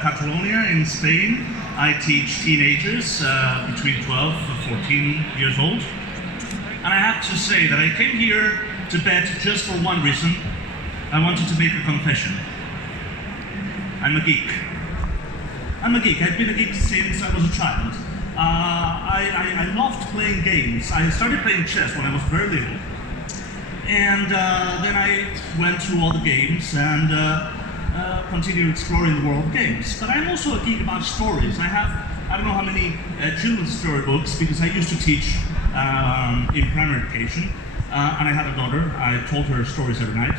Catalonia in Spain. I teach teenagers between 12 and 14 years old. And I have to say that I came here to Bett just for one reason. I wanted to make a confession. I'm a geek. I'm a geek. I've been a geek since I was a child. I loved playing games. I started playing chess when I was very little. And then I went through all the games and continued exploring the world of games. But I'm also a geek about stories. I don't know how many children's storybooks, because I used to teach in primary education. And I had a daughter. I told her stories every night.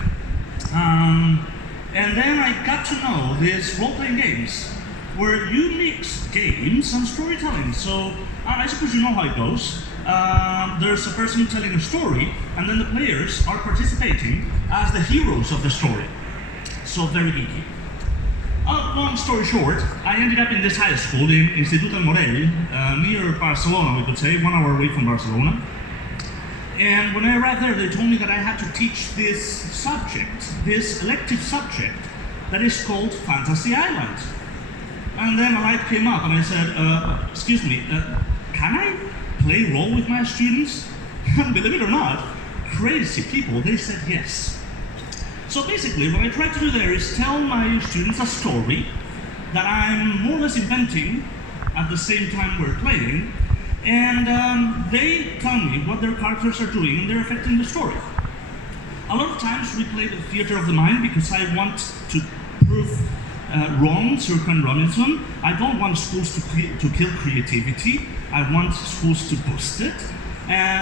And then I got to know these role-playing games, where you mix games and storytelling. So I suppose you know how it goes. There's a person telling a story, and then the players are participating as the heroes of the story. So very geeky. Long story short, I ended up in this high school in Instituto Morell, near Barcelona, we could say, 1 hour away from Barcelona. And when I arrived there, they told me that I had to teach this subject, this elective subject, that is called Fantasy Island. And then a light came up and I said, excuse me, can I play role with my students? And believe it or not, crazy people, they said yes. So basically, what I try to do there is tell my students a story that I'm more or less inventing at the same time we're playing, and they tell me what their characters are doing and they're affecting the story. A lot of times we play the theater of the mind because I want to prove wrong Sir Ken Robinson. I don't want schools to kill creativity. I want schools to boost it.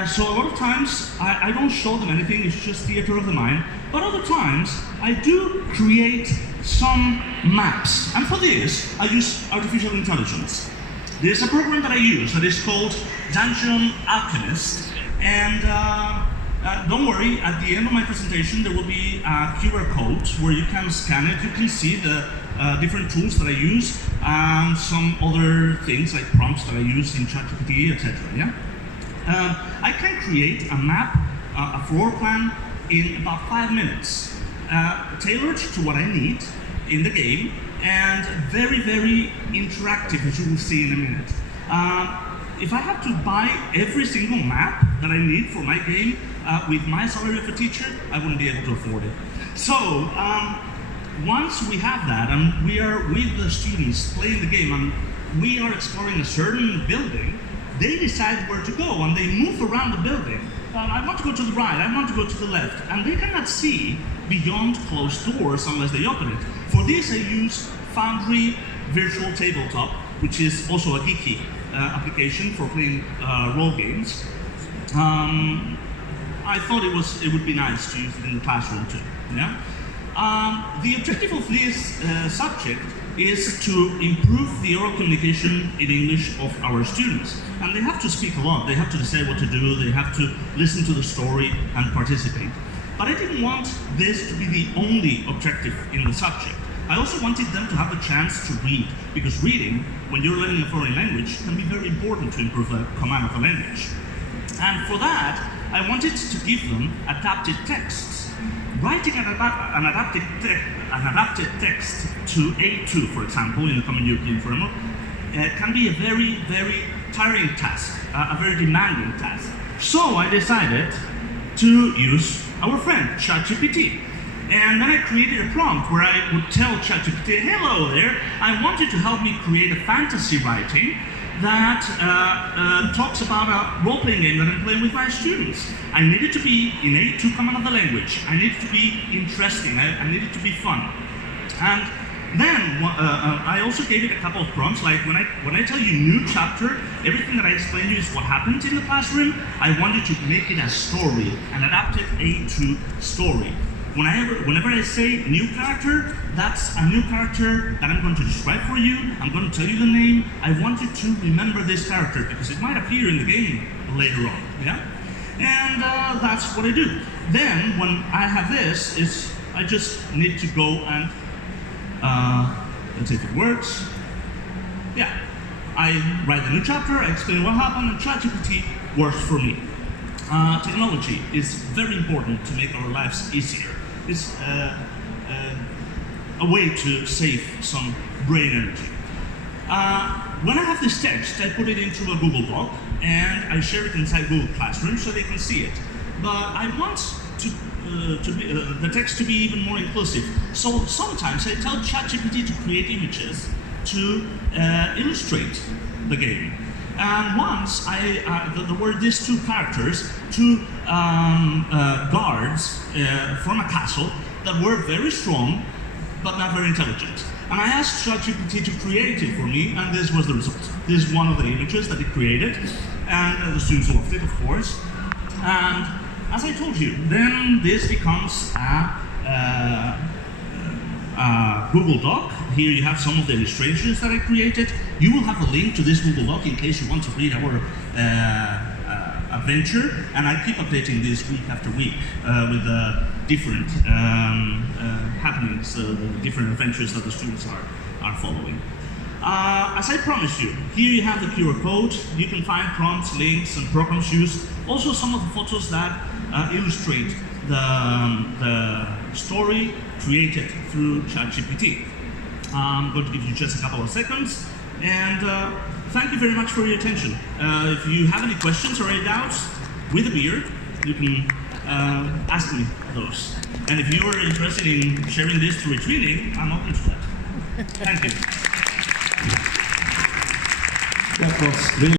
So a lot of times I don't show them anything, it's just theater of the mind. But other times I do create some maps. And for this, I use artificial intelligence. There's a program that I use that is called Dungeon Alchemist. And don't worry, at the end of my presentation there will be a QR code where you can scan it. You can see the different tools that I use and some other things like prompts that I use in ChatGPT, etc. Yeah? I can create a map, a floor plan in about 5 minutes, tailored to what I need in the game, and very, very interactive, as you will see in a minute. If I have to buy every single map that I need for my game with my salary of a teacher, I wouldn't be able to afford it. So, once we have that, and we are with the students playing the game, and we are exploring a certain building, they decide where to go, and they move around the building. I want to go to the right, I want to go to the left, and they cannot see beyond closed doors unless they open it. For this, I use Foundry Virtual Tabletop, which is also a geeky application for playing role games. I thought it would be nice to use it in the classroom too. Yeah? The objective of this subject is to improve the oral communication in English of our students. And they have to speak a lot, they have to decide what to do, they have to listen to the story and participate. But I didn't want this to be the only objective in the subject. I also wanted them to have the chance to read, because reading, when you're learning a foreign language, can be very important to improve the command of a language. And for that, I wanted to give them adapted texts. Writing an adapted text to A2, for example, in the Common European Framework, can be a very, very tiring task, a very demanding task. So I decided to use our friend, ChatGPT. And then I created a prompt where I would tell ChatGPT, hello there, I want you to help me create a fantasy writing that talks about a role-playing game that I'm playing with my students. I need it to be in A2 command of the language. I need it to be interesting. I need it to be fun. And then I also gave it a couple of prompts, like when I tell you new chapter, everything that I explain to you is what happened in the classroom. I want you to make it a story, an adapted A2 story. Whenever I say new character, that's a new character that I'm going to describe for you. I'm going to tell you the name. I want you to remember this character because it might appear in the game later on. Yeah? And that's what I do. Then, when I have this, I just need to go and let's see if it works. Yeah, I write the new chapter, I explain what happened, and ChatGPT works for me. Technology is very important to make our lives easier. a way to save some brain energy. When I have this text, I put it into a Google Doc and I share it inside Google Classroom so they can see it. But I want the text to be even more inclusive. So sometimes I tell ChatGPT to create images to illustrate the game. And once there were these two characters, two guards from a castle that were very strong, but not very intelligent. And I asked ChatGPT to create it for me, and this was the result. This is one of the images that it created, and the students loved it, of course. And as I told you, then this becomes a Google Doc. Here you have some of the illustrations that I created. You will have a link to this Google Doc in case you want to read our adventure, and I keep updating this week after week with different happenings, different adventures that the students are following. As I promised you, here you have the QR code. You can find prompts, links, and programs used. Also some of the photos that illustrate the story created through ChatGPT. I'm going to give you just a couple of seconds, and thank you very much for your attention. If you have any questions or any doubts with a beer, you can ask me those. And if you are interested in sharing this through a training, I'm open to that. Thank you. That was really